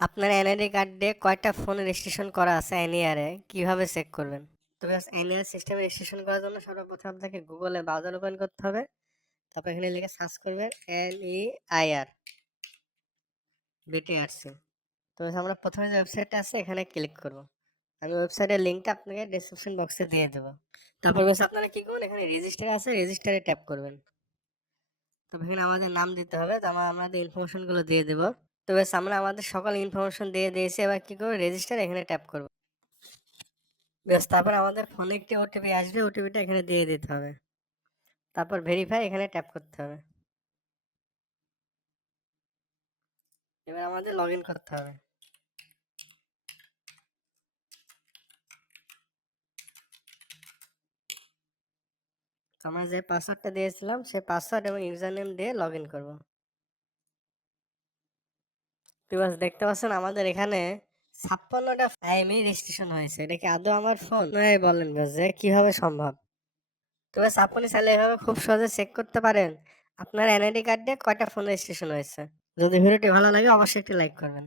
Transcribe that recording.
আপনার NID card দিয়ে কয়টা ফোন রেজিস্ট্রেশন করা আছে এনইআরে কীভাবে চেক করবেন? তো ব্যাস এনইআর সিস্টেমে রেজিস্ট্রেশন করার জন্য সর্বপ্রথম আপনাকে গুগলে ব্রাউজার ওপেন করতে হবে। তারপর এখানে লিখে সার্চ করবেন N E I R BTRC তো আমরা প্রথমে যে ওয়েবসাইটটা আছে, এখানে ক্লিক করব। আমি ওয়েবসাইটের লিঙ্কটা আপনাকে ডেসক্রিপশন বক্সে দিয়ে দেবো। তারপর ব্যাস আপনারা কি করবেন? এখানে রেজিস্টার আছে রেজিস্টারে ট্যাপ করবেন। তো এখানে আমাদের নাম দিতে হবে। তো আমরা আমাদের ইনফরমেশনগুলো দিয়ে দেবো। তো ব্যাস, আমরা আমাদের সকল ইনফরমেশন দিয়ে দিয়েছি। এবার কী করব? রেজিস্টার এখানে ট্যাপ করব। ব্যাস, তারপর আমাদের ফোনে একটি ওটিপি আসবে। ওটিপিটা এখানে দিয়ে দিতে হবে। তারপর ভেরিফাই এখানে ট্যাপ করতে হবে। এবার আমাদের লগ ইন করতে হবে। আমরা যে পাসওয়ার্ডটা দিয়েছিলাম, সেই পাসওয়ার্ড এবং ইউজার নেম দিয়ে লগ ইন করব। বিকজ দেখতে পাচ্ছেন আমাদের এখানে ছাপ্পান্নটা ফাইমে রেজিস্ট্রেশন হয়েছে। এটা কি আদৌ আমার ফোন নয় বলেন যে, কীভাবে সম্ভব? তবে আপনি চাইলে এভাবে খুব সহজে চেক করতে পারেন। আপনার এনআইডি কার্ডে কয়টা ফোন রেজিস্ট্রেশন হয়েছে? যদি ভিডিওটি ভালো লাগে, অবশ্যই একটি লাইক করবেন।